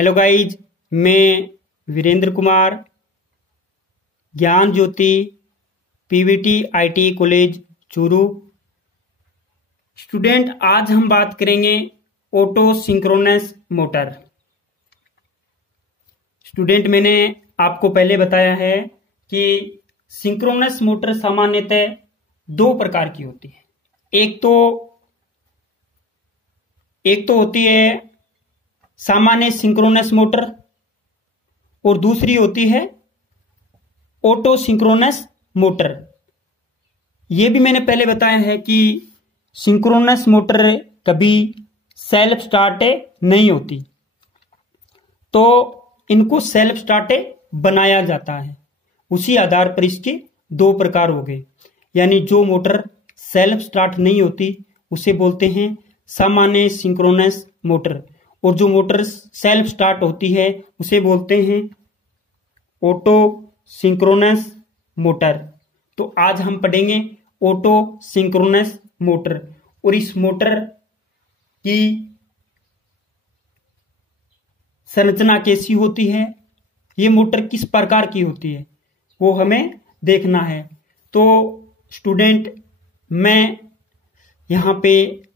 Hello guys, मैं Virendra Kumar, Gyan Jyoti PVT IT college Churu student. आज हम बात करेंगे ऑटो सिंक्रोनस मोटर। स्टूडेंट, मैंने आपको पहले बताया है कि सिंक्रोनस मोटर सामान्यतः दो प्रकार की होती है। एक तो होती है सामान्य सिंक्रोनस मोटर और दूसरी होती है ऑटो सिंक्रोनस मोटर। यह भी मैंने पहले बताया है कि सिंक्रोनस मोटर कभी सेल्फ स्टार्ट नहीं होती, तो इनको सेल्फ स्टार्ट बनाया जाता है। उसी आधार पर इसके दो प्रकार हो गए, यानी जो मोटर सेल्फ स्टार्ट नहीं होती उसे बोलते हैं सामान्य सिंक्रोनस मोटर, और जो मोटर सेल्फ स्टार्ट होती है उसे बोलते हैं ऑटो सिंक्रोनस मोटर। तो आज हम पढ़ेंगे ऑटो सिंक्रोनस मोटर, और इस मोटर की संरचना कैसी होती है, ये मोटर किस प्रकार की होती है, वो हमें देखना है। तो स्टूडेंट, मैं यहां पे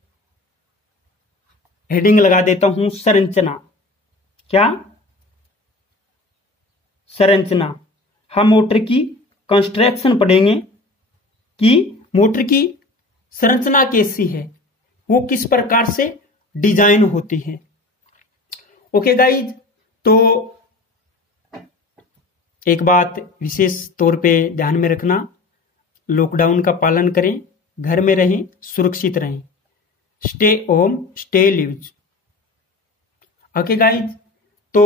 हेडिंग लगा देता हूं संरचना। क्या? संरचना। हम मोटर की कंस्ट्रक्शन पढ़ेंगे कि मोटर की संरचना कैसी है, वो किस प्रकार से डिजाइन होती है। ओके गाइज, तो एक बात विशेष तौर पे ध्यान में रखना, लॉकडाउन का पालन करें, घर में रहें, सुरक्षित रहें। Stay home stay lives. Okay guys, तो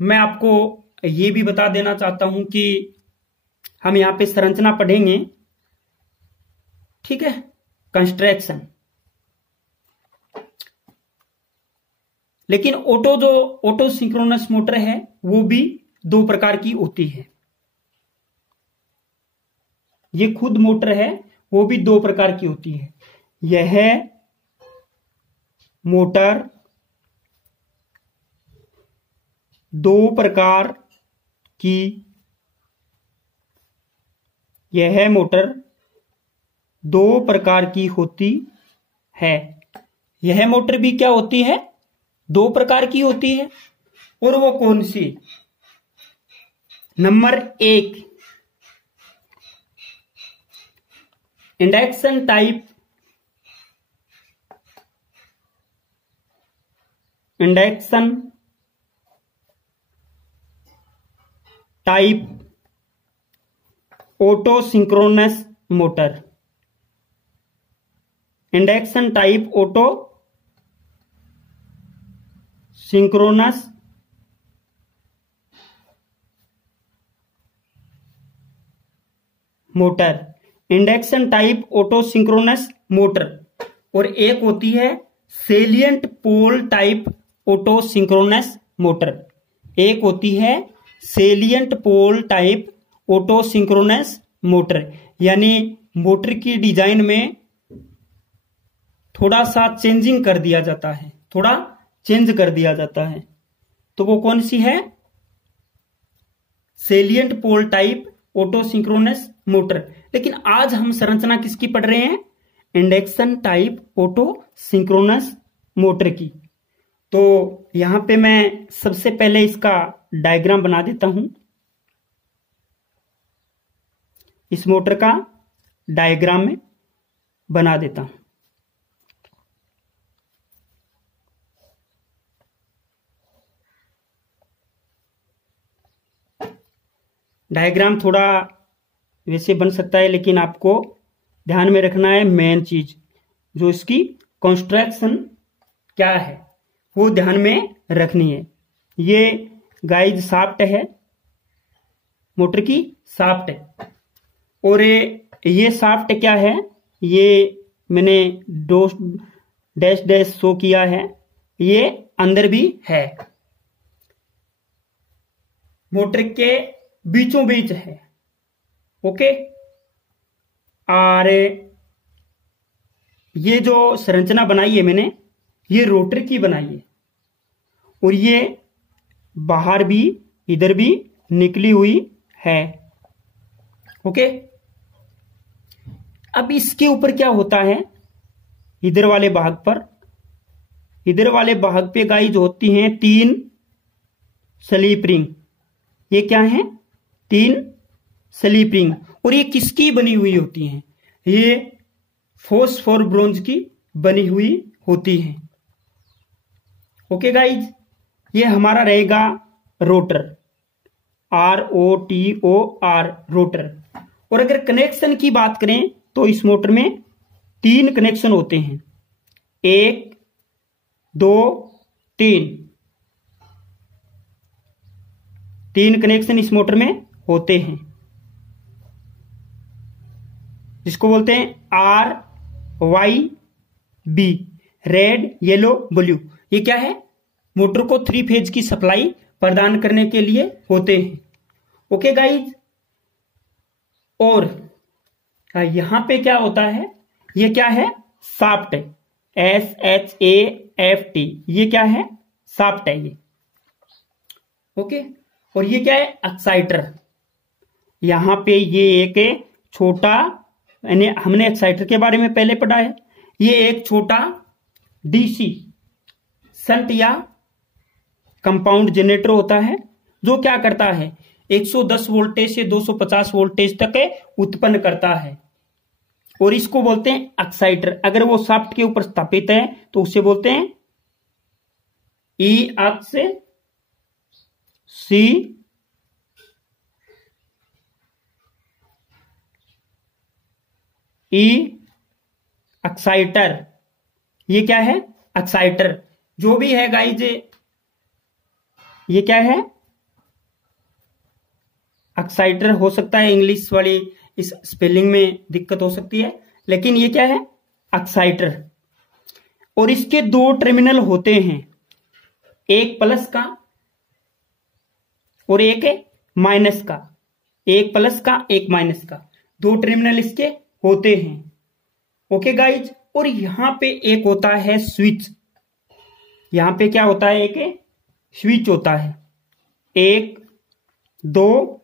मैं आपको ये भी बता देना चाहता हूं कि हम यहां पे संरचना पढ़ेंगे, ठीक है, कंस्ट्रक्शन। लेकिन ऑटो सिंक्रोनस मोटर है वो भी दो प्रकार की होती है। ये खुद मोटर है वो भी दो प्रकार की होती है। यह मोटर दो प्रकार की यह मोटर दो प्रकार की होती है। यह मोटर भी क्या होती है? दो प्रकार की होती है। और वो कौन सी? Number 1, induction type auto synchronous motor. Induction type auto synchronous motor, induction type auto synchronous motor. और एक होती है salient pole type auto synchronous motor. एक होती है salient pole type auto synchronous motor, यानी मोटर की डिजाइन में थोड़ा सा चेंजिंग कर दिया जाता है, थोड़ा चेंज कर दिया जाता है। तो वो कौन सी है? Salient pole type auto synchronous motor. लेकिन आज हम संरचना किसकी पढ़ रहे हैं? Induction type auto synchronous motor की। तो यहां पे मैं सबसे पहले इसका डायग्राम बना देता हूं। इस मोटर का डायग्राम में बना देता हूं। डायग्राम थोड़ा वैसे बन सकता है, लेकिन आपको ध्यान में रखना है मेन चीज, जो इसकी कंस्ट्रक्शन क्या है वो ध्यान में रखनी है। ये गाइज शाफ्ट है, मोटर की शाफ्ट है। और ये शाफ्ट क्या है, ये मैंने डैश डैश शो किया है, ये अंदर भी है, मोटर के बीचों बीच है। ओके, और ये जो संरचना बनाई है मैंने, ये रोटर की बनाई है, और ये बाहर भी इधर भी निकली हुई है। ओके, अब इसके ऊपर क्या होता है, इधर वाले भाग पे गाइज होती हैं 3 स्लिप रिंग। ये क्या है, 3 स्लिप रिंग, और ये किसकी बनी हुई होती हैं, ये फॉस्फोर ब्रोंज की बनी हुई होती हैं। ओके गाइज, ये हमारा रहेगा रोटर, ROTOR, रोटर। और अगर कनेक्शन की बात करें तो इस मोटर में 3 कनेक्शन होते हैं, 1 2 3 कनेक्शन इस मोटर में होते हैं, जिसको बोलते हैं RYB, रेड येलो ब्लू। ये क्या है, मोटर को 3 फेज की सप्लाई प्रदान करने के लिए होते हैं। ओके गाइज, और यहां पे क्या होता है, ये क्या है, शाफ्ट, SHAFT, ये क्या है, शाफ्ट है ये। ओके, और ये क्या है, एक्साइटर। यहां पे ये एक छोटा, यानी हमने एक्साइटर के बारे में पहले पढ़ा है, ये एक छोटा DC शंट या कंपाउंड जनरेटर होता है, जो क्या करता है, 110 वोल्टेज से 250 वोल्टेज तक उत्पन्न करता है, और इसको बोलते हैं एक्साइटर। अगर वो शाफ्ट के ऊपर स्थापित है तो उसे बोलते हैं E अक्ष C E एक्साइटर। ये क्या है, एक्साइटर। जो भी है गाइज, ये क्या है, एक्साइटर हो सकता है, इंग्लिश वाली इस स्पेलिंग में दिक्कत हो सकती है, लेकिन ये क्या है, एक्साइटर। और इसके 2 टर्मिनल होते हैं, एक प्लस का और एक माइनस का, एक प्लस का एक माइनस का, 2 टर्मिनल इसके होते हैं। ओके गाइज, और यहां पे एक होता है स्विच। यहां पे क्या होता है, एक स्विच होता है, 1 2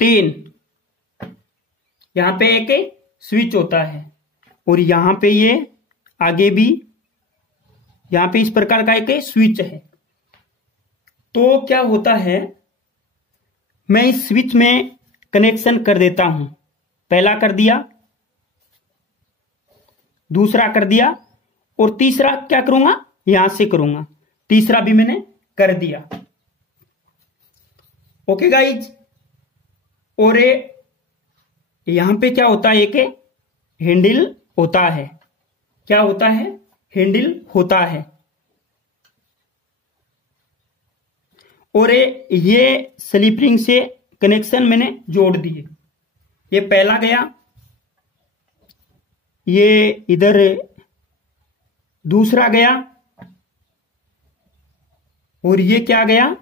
3, यहां पे एक स्विच होता है, और यहां पे ये आगे भी यहां पे इस प्रकार का एक स्विच है। तो क्या होता है, मैं इस स्विच में कनेक्शन कर देता हूं, पहला कर दिया, दूसरा कर दिया, और तीसरा क्या करूंगा, यहां से करूंगा, तीसरा भी मैंने कर दिया। ओके गाइज, और यहां पे क्या होता है, एक हैंडल होता है, क्या होता है, हैंडल होता है, और ये स्लिप रिंग से कनेक्शन मैंने जोड़ दिए। ये पहला गया, ये इधर दूसरा गया, और ये क्या गया,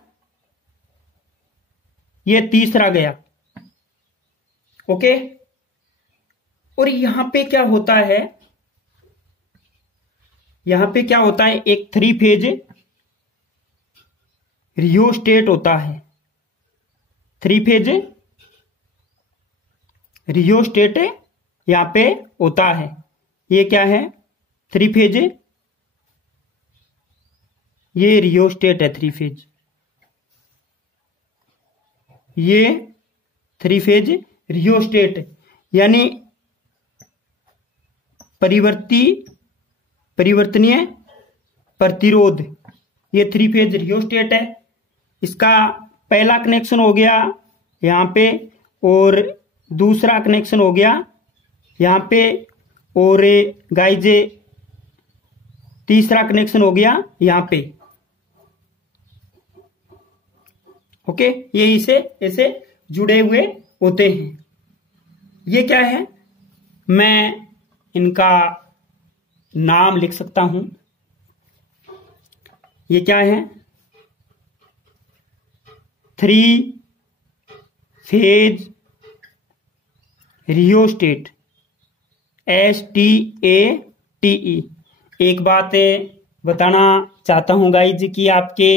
ये तीसरा गया। ओके, और यहां पे क्या होता है, यहां पे क्या होता है, एक 3 फेज रियोस्टेट होता है, 3 फेज रियोस्टेट यहां पे होता है। ये क्या है, 3 फेज, ये रियोस्टेट है 3 फेज, ये 3 फेज रियोस्टेट, यानी परिवर्तनीय प्रतिरोध, ये 3 फेज रियोस्टेट है। इसका पहला कनेक्शन हो गया यहां पे, और दूसरा कनेक्शन हो गया यहां पे, और गाइज तीसरा कनेक्शन हो गया यहां पे। ओके, ये इसे ऐसे जुड़े हुए होते हैं। ये क्या है, मैं इनका नाम लिख सकता हूं, ये क्या है, 3 फेज रियोस्टेट, STATE। एक बात बताना चाहता हूं गाइज कि आपके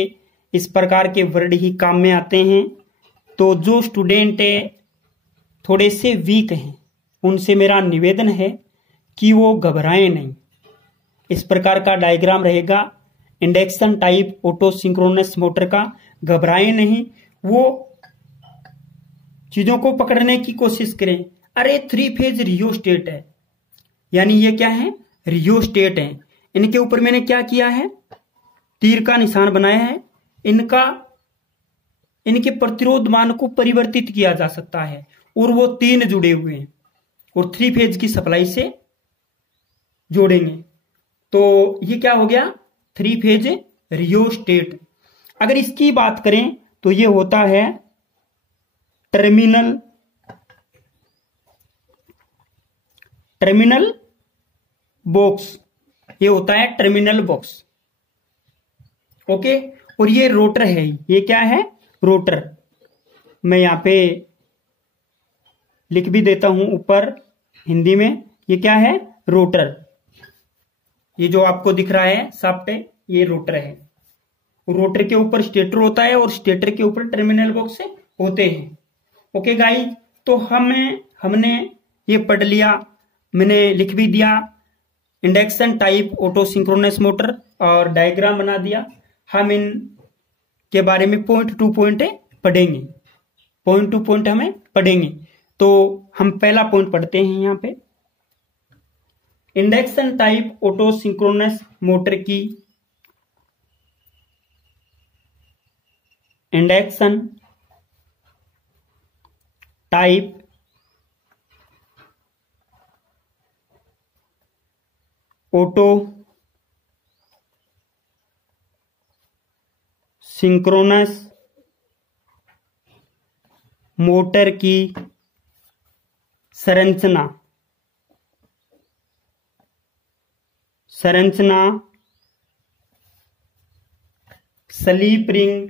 इस प्रकार के वर्ड ही काम में आते हैं। तो जो स्टूडेंट थोड़े से वीक हैं उनसे मेरा निवेदन है कि वो घबराएं नहीं। इस प्रकार का डायग्राम रहेगा induction type auto synchronous motor का। घबराएं नहीं, वो चीजों को पकड़ने की कोशिश करें। अरे 3 फेज रियोस्टेट है, यानी ये क्या है, रियोस्टेट है। इनके ऊपर मैंने क्या किया है, तीर का निशान बनाया है। इनके प्रतिरोध मान को परिवर्तित किया जा सकता है और वो 3 जुड़े हुए हैं और 3 फेज की सप्लाई से जोड़ेंगे। तो ये क्या हो गया, 3 फेज रियोस्टेट। अगर इसकी बात करें तो ये होता है टर्मिनल बॉक्स। ये होता है टर्मिनल बॉक्स, ओके। और ये रोटर है, ये क्या है, रोटर। मैं यहां पे लिख भी देता हूं ऊपर हिंदी में, ये क्या है, रोटर। ये जो आपको दिख रहा है शाफ्ट, ये रोटर है। रोटर के ऊपर स्टेटर होता है और स्टेटर के ऊपर टर्मिनल बॉक्स होते हैं, ओके गाइस। तो हमने ये पढ़ लिया, मैंने लिख भी दिया induction type auto synchronous motor और डायग्राम बना दिया। हम इन के बारे में पॉइंट टू पॉइंट पढ़ेंगे, पॉइंट टू पॉइंट हमें पढ़ेंगे। तो हम पहला पॉइंट पढ़ते हैं यहां पे। Induction type auto synchronous motor की induction type auto synchronous motor की संरचना slip ring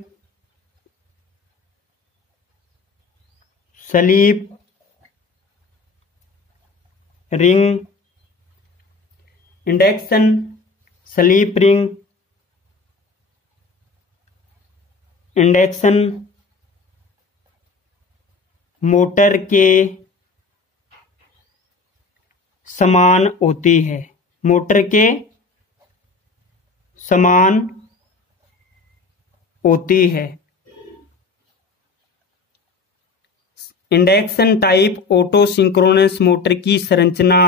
induction slip ring induction motor के समान होती है, मोटर के समान होती है। Induction type auto synchronous motor की संरचना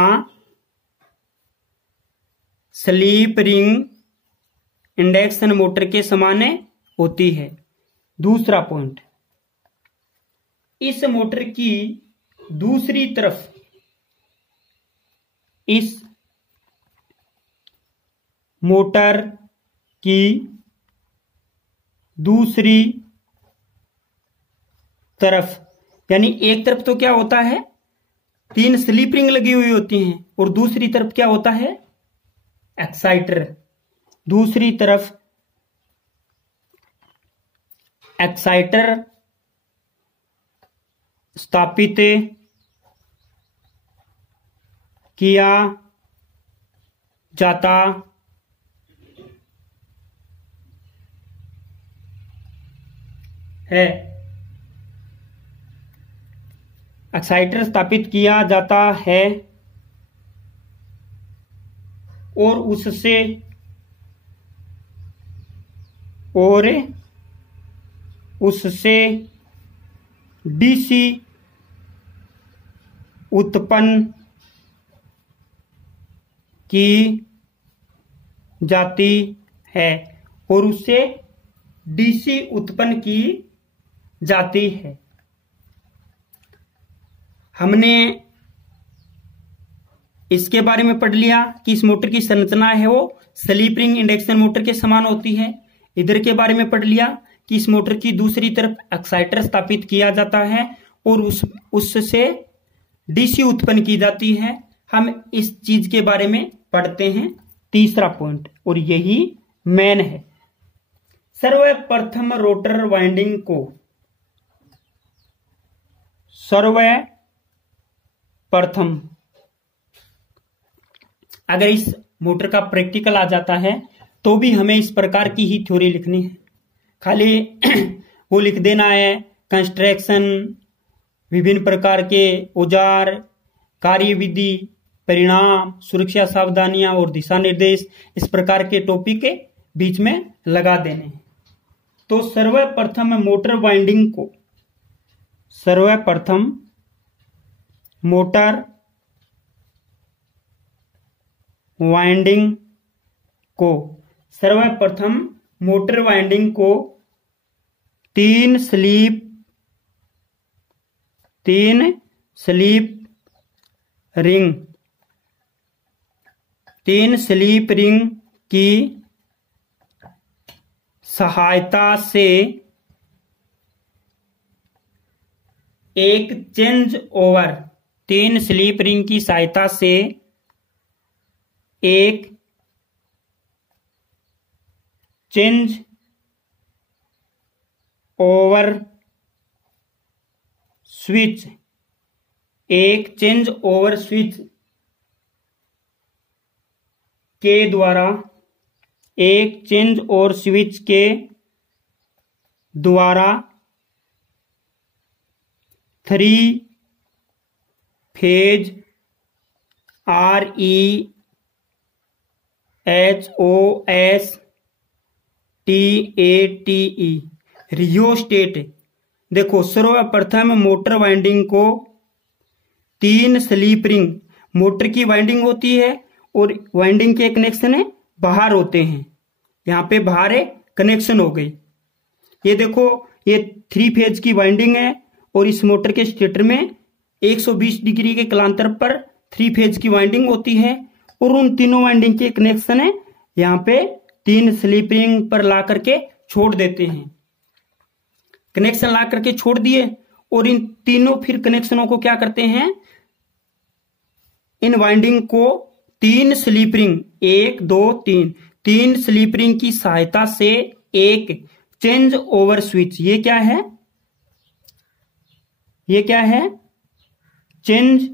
स्लीप रिंग इंडक्शन मोटर के समान होती है। दूसरा पॉइंट, इस मोटर की दूसरी तरफ, इस मोटर की दूसरी तरफ, यानी एक तरफ तो क्या होता है, 3 स्लीप रिंग लगी हुई होती हैं और दूसरी तरफ क्या होता है, एक्साइटर। दूसरी तरफ एक्साइटर स्थापित किया जाता है, एक्साइटर स्थापित किया जाता है और उससे डीसी उत्पन्न की जाती है, और उससे डीसी उत्पन्न की जाती है। हमने इसके बारे में पढ़ लिया कि इस मोटर की संरचना है वो स्लीप रिंग इंडक्शन मोटर के समान होती है। इधर के बारे में पढ़ लिया कि इस मोटर की दूसरी तरफ एक्साइटर स्थापित किया जाता है और उससे डीसी उत्पन्न की जाती है। हम इस चीज के बारे में पढ़ते हैं। तीसरा पॉइंट, और यही मेन है, सर्वप्रथम रोटर वाइंडिंग को सर्वप्रथम अगर इस मोटर का प्रैक्टिकल आ जाता है तो भी हमें इस प्रकार की ही थ्योरी लिखनी है। खाली वो लिख देना है कंस्ट्रक्शन, विभिन्न प्रकार के औजार, कार्य विधि, परिणाम, सुरक्षा सावधानियां और दिशा निर्देश, इस प्रकार के टॉपिक के बीच में लगा देने हैं। तो सर्वप्रथम मोटर वाइंडिंग को सर्वप्रथम मोटर वाइंडिंग को तीन स्लीप रिंग की सहायता से एक चेंज ओवर, तीन स्लीप रिंग की सहायता से एक चेंज ओवर स्विच, एक चेंज ओवर स्विच के द्वारा, एक चेंज ओवर स्विच के द्वारा 3 फेज REHOSTATE रियोस्टेट। देखो सर्वप्रथम मोटर वाइंडिंग को तीन स्लीप रिंग, मोटर की वाइंडिंग होती है और वाइंडिंग के कनेक्शन है बाहर होते हैं, यहाँ पे बाहर है कनेक्शन हो गई। ये देखो ये 3 फेज की वाइंडिंग है और इस मोटर के स्टेटर में 120 डिग्री के कलांतर पर 3 फेज की वाइंडिंग होती है और उन तीनों वाइंडिंग के कनेक्शन है यहाँ पे तीन स्लीप रिंग पर ला करके छोड़ देते हैं। कनेक्शन ला करके छोड़ दिए और इन तीनों फिर कनेक्शनों को क्या करते हैं, इन वाइंडिंग को तीन स्लीप रिंग, 1 2 3, तीन स्लीप रिंग की सहायता से एक चेंज ओवर स्विच, ये क्या है, ये क्या है, change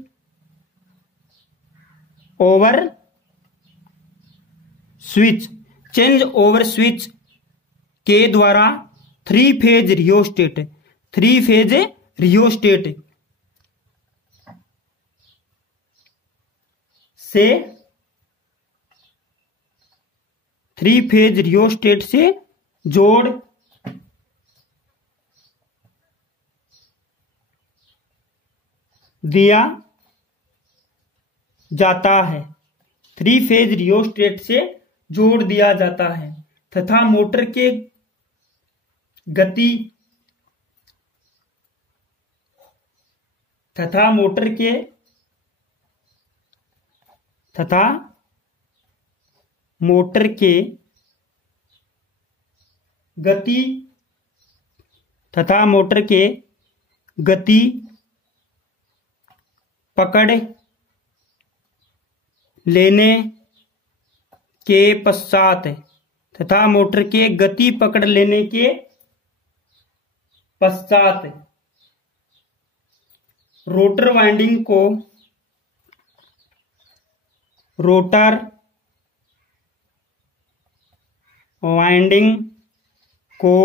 over switch, change over switch के द्वारा 3 फेज रियोस्टेट, 3 फेज रियोस्टेट से 3 फेज रियोस्टेट से जोड़ दिया जाता है, 3 फेज रियोस्टेट से जोड़ दिया जाता है तथा मोटर के गति तथा मोटर के गति पकड़ लेने के पश्चात तथा मोटर के गति पकड़ लेने के पश्चात रोटर वाइंडिंग को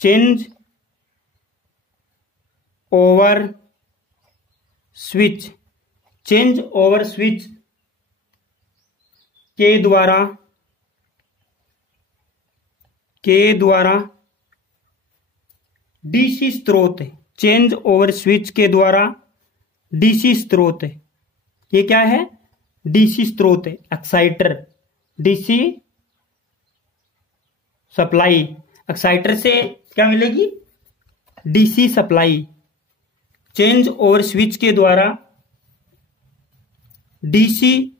चेंज ओवर स्विच के द्वारा डीसी स्रोत, चेंज ओवर स्विच के द्वारा डीसी स्रोत, ये क्या है, डीसी स्रोत है, एक्साइटर, डीसी सप्लाई, एक्साइटर से क्या मिलेगी, DC supply, change over switch के द्वारा डीसी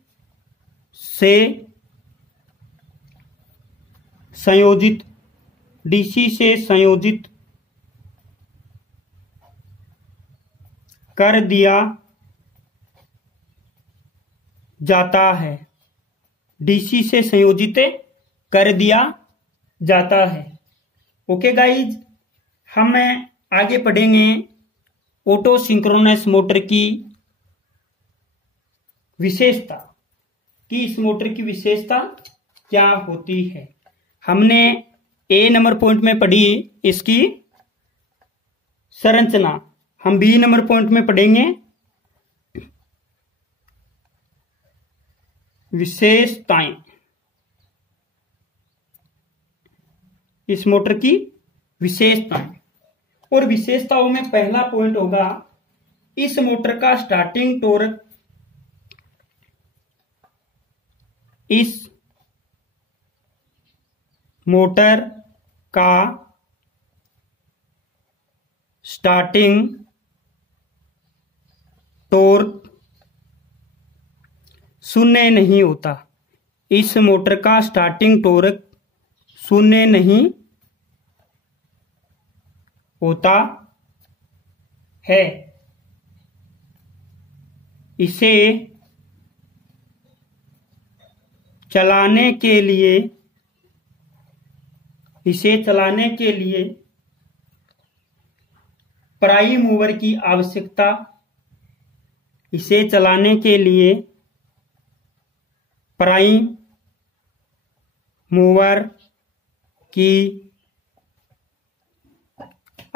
से संयोजित कर दिया जाता है, डीसी से संयोजित कर दिया जाता है। ओके गाइज, हम आगे पढ़ेंगे ऑटो सिंक्रोनस मोटर की विशेषता कि इस मोटर की विशेषता क्या होती है। हमने ए नंबर पॉइंट में पढ़ी इसकी संरचना, हम बी नंबर पॉइंट में पढ़ेंगे विशेषताएं। इस मोटर की विशेषताएं, और विशेषताओं में पहला पॉइंट होगा इस मोटर का स्टार्टिंग टॉर्क, इस मोटर का स्टार्टिंग टॉर्क शून्य नहीं होता। इस मोटर का स्टार्टिंग टॉर्क शून्य नहीं होता है। इसे चलाने के लिए प्राइम मूवर की आवश्यकता, इसे चलाने के लिए प्राइम मूवर की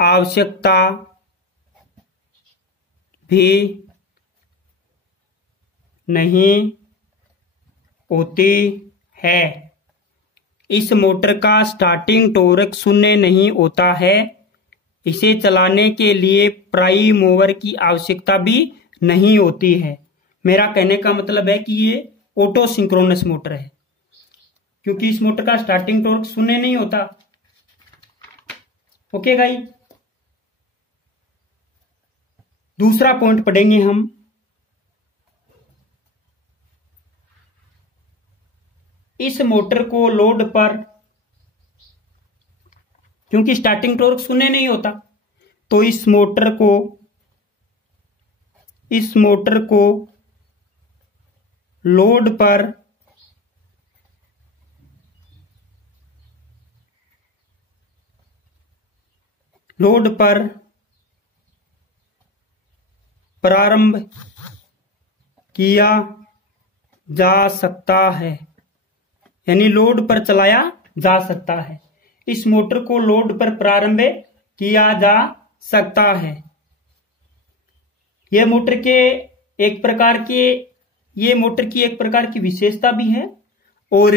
आवश्यकता भी नहीं होती है। इस मोटर का स्टार्टिंग टॉर्क शून्य नहीं होता है। इसे चलाने के लिए प्राइम मूवर की आवश्यकता भी नहीं होती है। मेरा कहने का मतलब है कि ये ऑटो सिंक्रोनस मोटर है, क्योंकि इस मोटर का स्टार्टिंग टॉर्क शून्य नहीं होता। ओके गाइस, दूसरा पॉइंट पढ़ेंगे हम, इस मोटर को लोड पर, क्योंकि स्टार्टिंग टॉर्क शून्य नहीं होता, तो इस मोटर को लोड पर प्रारंभ किया जा सकता है, यानी लोड पर चलाया जा सकता है। इस मोटर को लोड पर प्रारंभ किया जा सकता है। यह मोटर की एक प्रकार की विशेषता भी है, और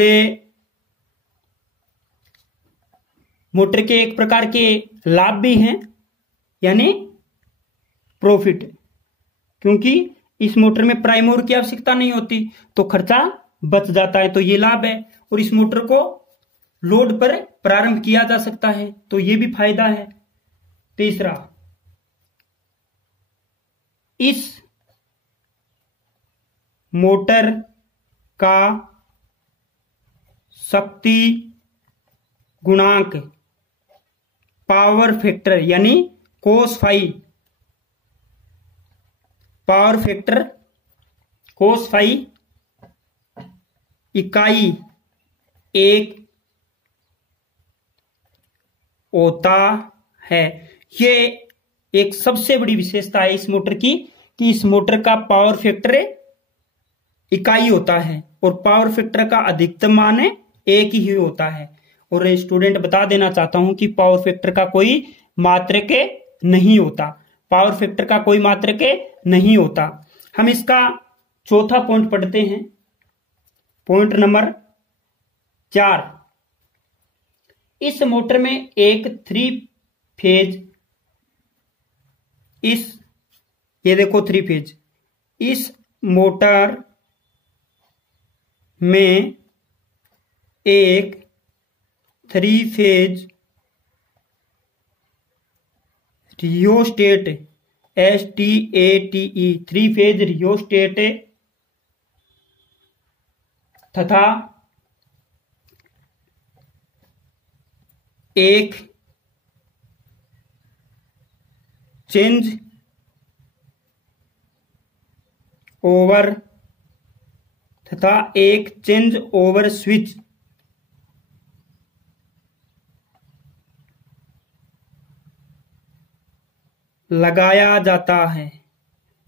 मोटर के एक प्रकार के लाभ भी हैं, यानी प्रॉफिट, क्योंकि इस मोटर में प्राइम मूवर की आवश्यकता नहीं होती तो खर्चा बच जाता है, तो ये लाभ है। और इस मोटर को लोड पर प्रारंभ किया जा सकता है, तो ये भी फायदा है। तीसरा, इस मोटर का शक्ति गुणांक, पावर फैक्टर यानी cos phi, power factor cos phi इकाई 1 होता है। ये एक सबसे बड़ी विशेषता है इस मोटर की, कि इस मोटर का पावर फैक्टर इकाई होता है, और पावर फैक्टर का अधिकतम मान 1 ही होता है। और स्टूडेंट बता देना चाहता हूं कि पावर फैक्टर का कोई मात्रक नहीं होता, पावर फैक्टर का कोई मात्रक नहीं होता। हम इसका चौथा पॉइंट पढ़ते हैं, पॉइंट नंबर 4। इस मोटर में एक 3 फेज, ये देखो 3 फेज, इस मोटर में एक 3 phase rheostat, STATE 3 phase rheostat तथा एक चेंज ओवर स्विच लगाया जाता है।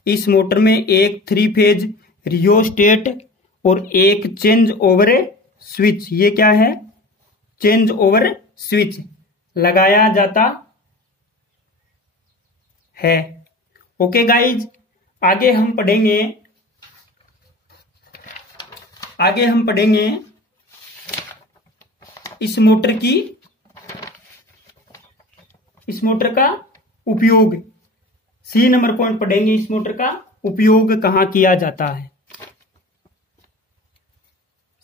इस मोटर में एक 3 फेज रियोस्टेट और एक चेंज ओवर स्विच। ये क्या है? चेंज ओवर स्विच लगाया जाता है। ओके गाइज, आगे हम पढ़ेंगे इस मोटर का उपयोग। सी नंबर पॉइंट पढ़ेंगे, इस मोटर का उपयोग कहां किया जाता है।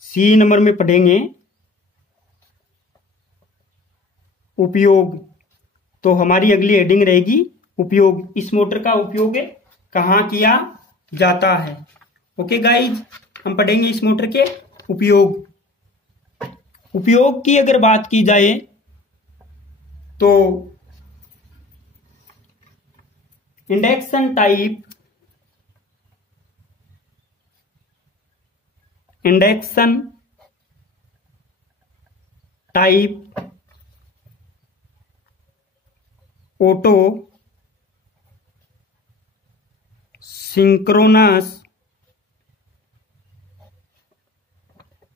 सी नंबर में पढ़ेंगे उपयोग, तो हमारी अगली हेडिंग रहेगी उपयोग। इस मोटर का उपयोग कहां किया जाता है। ओके गाइज, हम पढ़ेंगे इस मोटर के उपयोग की अगर बात की जाए तो induction type auto synchronous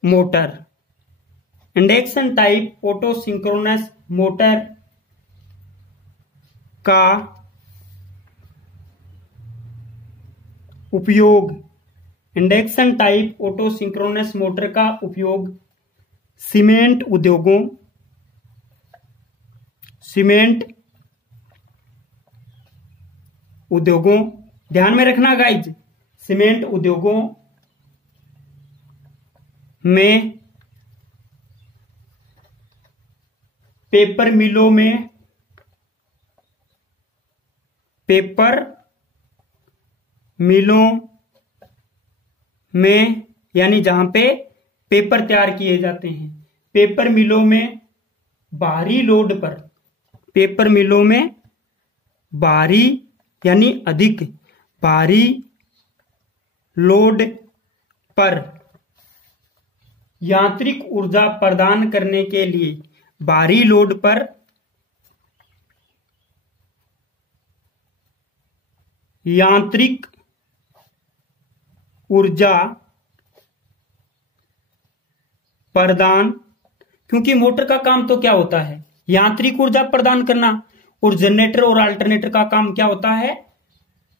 motor. Induction type auto synchronous motor का उपयोग, induction type auto synchronous motor का उपयोग सीमेंट उद्योगों, ध्यान में रखना गाइज, सीमेंट उद्योगों में, पेपर मिलों में यानी जहां पे पेपर तैयार किए जाते हैं, पेपर मिलों में भारी लोड पर, पेपर मिलों में भारी यानी अधिक भारी लोड पर यांत्रिक ऊर्जा प्रदान करने के लिए, भारी लोड पर यांत्रिक ऊर्जा प्रदान, क्योंकि मोटर का काम तो क्या होता है? यांत्रिक ऊर्जा प्रदान करना। और जनरेटर और अल्टरनेटर का काम क्या होता है?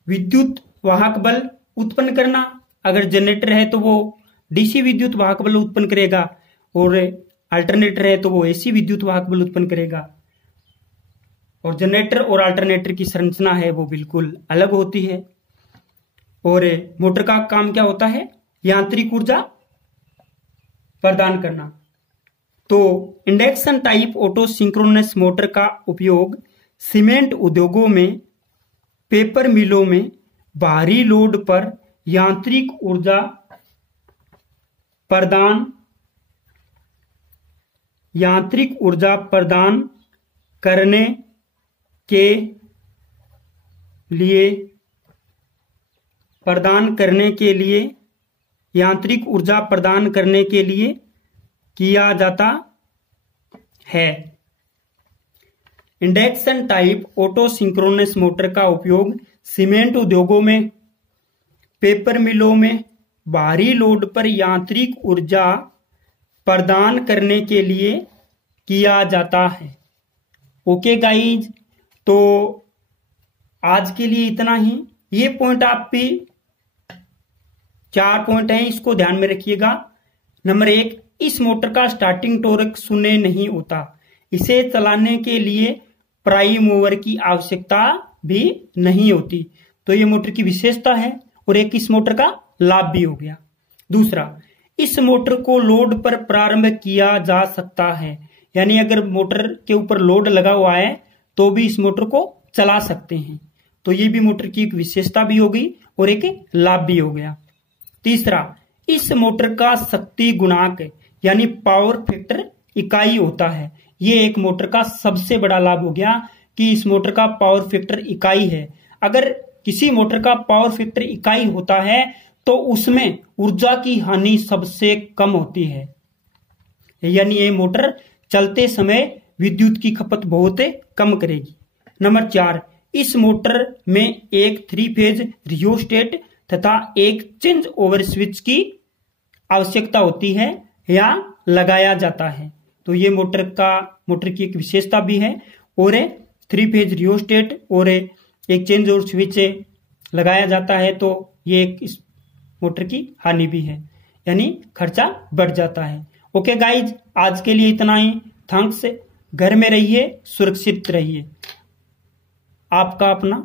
विद्युत वाहक बल उत्पन्न करना। अगर जनरेटर है तो वो डीसी विद्युत वाहक बल उत्पन्न करेगा, और अल्टरनेटर है तो वो एसी विद्युत वाहक बल उत्पन्न करेगा। और जनरेटर और अल्टरनेटर की संरचना है वो बिल्कुल अलग होती है। और मोटर का काम क्या होता है? यांत्रिक ऊर्जा प्रदान करना। तो induction type auto synchronous motor का उपयोग सीमेंट उद्योगों में, पेपर मिलों में भारी लोड पर यांत्रिक ऊर्जा प्रदान करने के लिए यांत्रिक ऊर्जा प्रदान करने के लिए किया जाता है। Induction type auto synchronous motor का उपयोग सीमेंट उद्योगों में, पेपर मिलों में भारी लोड पर यांत्रिक ऊर्जा प्रदान करने के लिए किया जाता है। ओके गाइज, तो आज के लिए इतना ही। ये पॉइंट आप पे 4 पॉइंट हैं, इसको ध्यान में रखिएगा। नंबर 1, इस मोटर का स्टार्टिंग टॉर्क शून्य नहीं होता। इसे चलाने के लिए प्राइम मूवर की आवश्यकता भी नहीं होती। तो ये मोटर की विशेषता है, और एक इस मोटर का लाभ भी हो गया। दूसरा, इस मोटर को लोड पर प्रारंभ किया जा सकता है, यानी अगर मोटर के ऊपर लोड लगा हुआ है तो भी इस मोटर को चला सकते हैं। तो ये भी मोटर की एक विशेषता भी होगी और एक लाभ भी हो गया। तीसरा, इस मोटर का शक्ति गुणांक यानी पावर फैक्टर इकाई होता है। ये एक मोटर का सबसे बड़ा लाभ हो गया कि इस मोटर का पावर फैक्टर इकाई है। अगर किसी मोटर का पावर फैक्टर इकाई होता है तो उसमें ऊर्जा की हानि सबसे कम होती है, यानी ये मोटर चलते समय विद्युत की खपत बहुत कम करेगी। नंबर 4, इस मोटर में एक 3 फेज रियोस्टेट तथा एक चेंज ओवर स्विच की आवश्यकता होती है या लगाया जाता है। तो ये मोटर की एक विशेषता भी है। और 3 फेज रियोस्टेट और एक चेंज ओवर स्विच लगाया जाता है तो ये एक इस मोटर की हानि भी है, यानी खर्चा बढ़ जाता है। ओके गाइज, आज के लिए इतना ही। थैंक्स। घर में रहिए, सुरक्षित रहिए। आपका अपना